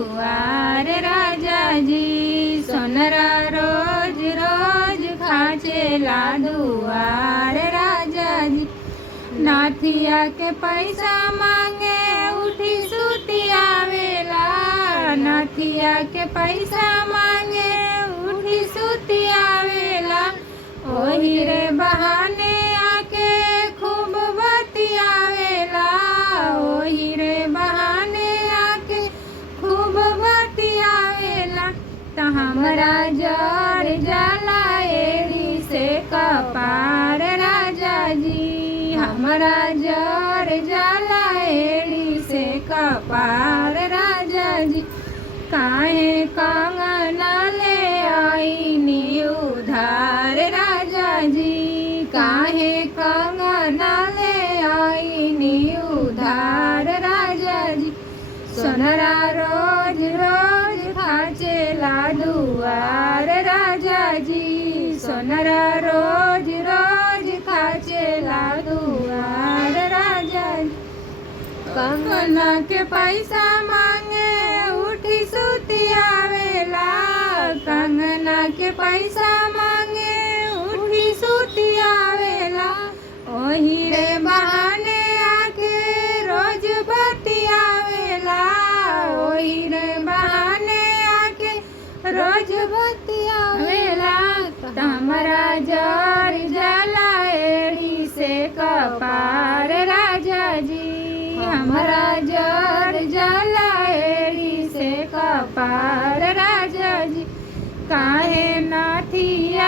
दुआर राजा जी। सोनरा रोज रोज खाचेला दुआर राजा जी। नाथिया के पैसा मांगे उठी सुती आवेला। नाथिया के पैसा मांगे उठी सुती आवेला। ओही रे बहाने आके खूब बतियावेला। ओही रे बहाने आके खूब बतियावेला। त हमरा जर जाला एड़ी से कपार राजा जी। हमरा जर जाला एड़ी से कपार राजा जी। काहे कंगना ले आईनी उधार राजा जी। काहे कंगना ले आईनी उधार राजा जी। सोनरा रोज रोज खाचेला दुआर राजा जी। सोनरा रोज रोज खाचेला दुआर राजा जी। कंगना के पैसा मांगे उठी सुती आवेला। कंगना के पैसा मांगे उठी सुती आवेला। ओही रे बहाने आके रोज बतियावेला। ओही रे बहाने आके रोज बतियावेला। हमरा जर जाला एड़ी से कपार राजा जी। हमरा जर जाला एड़ी से कपार राजा जी। काहे नाथिया